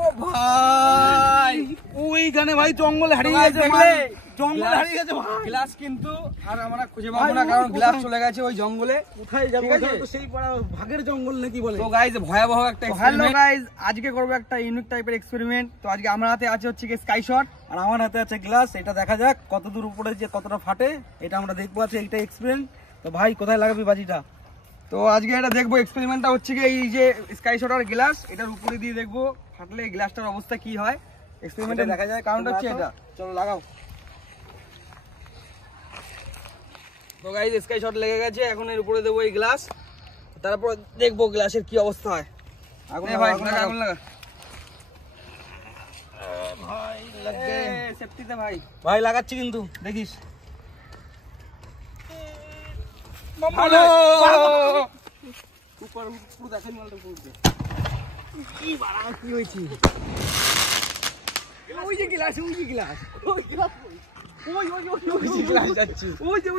ও ভাই ওইখানে ভাই জঙ্গলে হারিয়ে গেছে, জঙ্গলে হারিয়ে গেছে ভাই গ্লাস, কিন্তু আর আমরা খুঁজে পাবো না কারণ গ্লাস চলে গেছে ওই জঙ্গলে। কোথায় যাবো? তো সেই ভাগের জঙ্গল নাকি বলে। তো গাইস ভয়াবহ একটা এক্সপেরিমেন্ট। হ্যালো গাইস, আজকে করবো একটা ইউনিক টাইপের এক্সপেরিমেন্ট। তো আজকে আমার হাতে আছে হচ্ছে কি স্কাই শট, আর আমার হাতে আছে গ্লাস। এটা দেখা যাক কত দূর উপরে যে কতটা ফাটে, এটা আমরা দেখবো আছে এইটা এক্সপেরিমেন্ট। তো ভাই কোথায় লাগাবি বাজিটা? তো আজকে এটা দেখবো এক্সপেরিমেন্টটা হচ্ছে কি এই যে স্কাই শট আর গ্লাস, এটার উপরে দিয়ে দেখবো ফাটলে এই গ্লাসটার অবস্থা কি হয়। এক্সপেরিমেন্টে দেখা যায়, কারণটা হচ্ছে এটা। চলো লাগাও। তো গাইস স্কাই শট লেগে গেছে, এখন এর উপরে দেবো এই গ্লাস, তারপর দেখবো গ্লাসের কি অবস্থা হয়। আগুন লাগা, আগুন লাগা ভাই, লাগবে সেফটিতে ভাই। ভাই লাগাচ্ছি কিন্তু দেখিস। হ্যালো উপর পুরো দেখেন মালটা পুরো কি বাড়া কি হইছে। ওই যে গ্লাস, ওই যে গ্লাস, ওই গ্লাস, ওই যে গ্লাস যাচ্ছে, ওই যে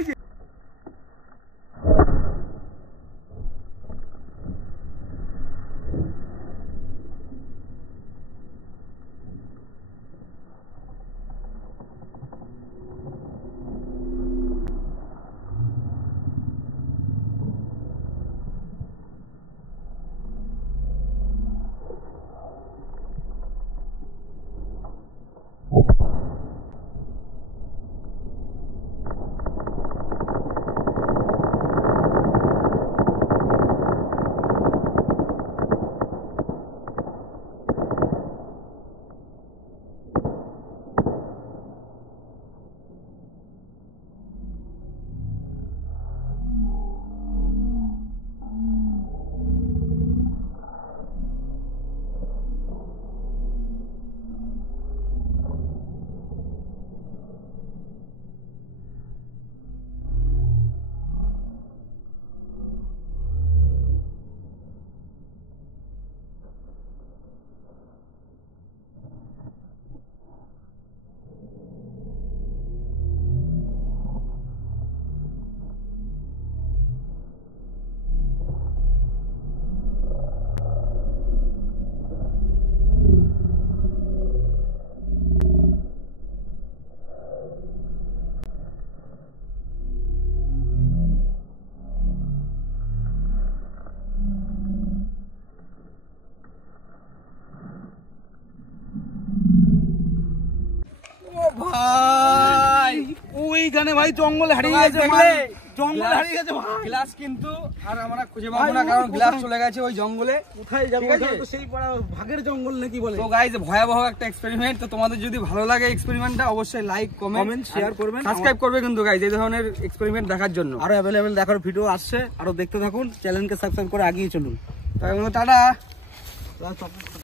ভাই ওইখানে ভাই জঙ্গলে হারিয়ে গেছে, জঙ্গলে হারিয়ে গেছে ভাই গ্লাস, কিন্তু আর আমরা খুঁজে পাবো না কারণ গ্লাস চলে গেছে ওই জঙ্গলে। কোথায় যাবো? তো সেই ভাগের জঙ্গল নাকি বলে। তো গাইস ভয়াবহ একটা এক্সপেরিমেন্ট। তো তোমাদের যদি ভালো লাগে এক্সপেরিমেন্টটা অবশ্যই লাইক কমেন্ট শেয়ার করবেন, সাবস্ক্রাইব করবে কিন্তু গাইস এই ধরনের এক্সপেরিমেন্ট দেখার জন্য। আরো অ্যাভেলেবেল দেখার ভিডিও আসছে, আরো দেখতে থাকুন, চ্যানেলকে সাবস্ক্রাইব করে এগিয়ে চলুন। তাই টাটা।